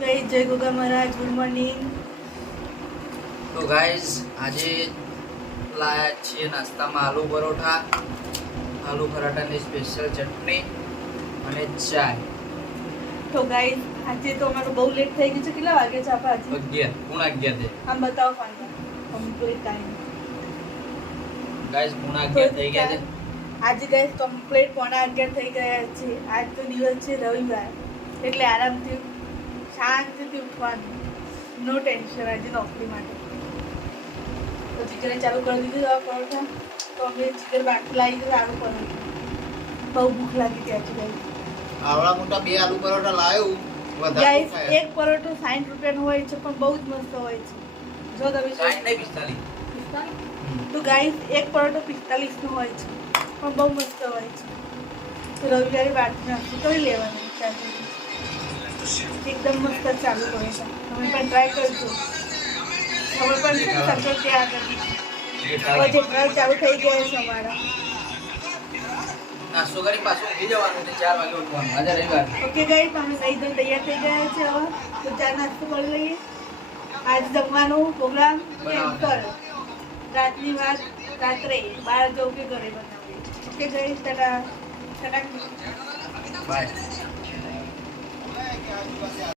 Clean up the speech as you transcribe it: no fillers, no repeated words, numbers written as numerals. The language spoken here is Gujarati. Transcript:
ગાઈસ જય ગોગા મહારાજ, ગુડ મોર્નિંગ. તો ગાઈસ આજે લાયા છીએ નાસ્તામાં આલુ પરોઠા, આલુ પરાઠાની સ્પેશિયલ ચટણી અને ચાય. તો ગાઈસ આજે તો અમારું બહુ લેટ થઈ ગયું છે. કેટલા વાગે છે આપણે આજે? 11 છે. આમ બતાવો ફોન કમ્પ્લીટ ટાઈમ. ગાઈસ 11 થઈ ગયા છે. આજે ગાઈસ કમ્પ્લીટ 11 થઈ ગયા છે. આજ તો દિવસ છે રવિવાર, એટલે આરામથી શાંતિથી ઉઠવાનું, નો ટેન્શન આજે નોકરી માટે. તો ચિકન ચાલુ કરી દીધું આ પરોઠા. તો અમે ચિકન બાકી લાવી દીધું આલુ પરોઠા. બહુ ભૂખ લાગી હતી આજે ગાઈસ. આવડા મોટા બે આલુ પરોઠા લાવ્યો વધારે ગાઈસ ખાય. એક પરોઠો 60 રૂપિયાનું હોય છે, પણ બહુ જ મસ્ત હોય છે. જો તમે 60 નહીં 45. તો ગાઈસ એક પરોઠો 45 નો હોય છે, પણ બહુ મસ્ત હોય છે. તો રવિવારે બાકી નાખું કરી લેવાનું ચાલુ, એકદમ મસ્ત ચાલુ હોય છે. તમે પણ ટ્રાય કરજો. ખબર પણ છે સર્કલ ત્યાં આગળ જેટલા ચાલુ થઈ ગયા છે અમારા. નાસ્તો કરી પાછું ઊંઘી જવાનું છે. 4 વાગે ઉઠવાનું. આજે રવિવાર. ઓકે ગાઈસ અમે નહીં તો તૈયાર થઈ ગયા છે હવે. તો ચા નાસ્તો કરી લઈએ. આજે જમવાનું પ્રોગ્રામ કેન્સલ. રાતની વાત રાત્રે બહાર જવું કે ઘરે બનાવીએ. Okay guys, tata tata. By.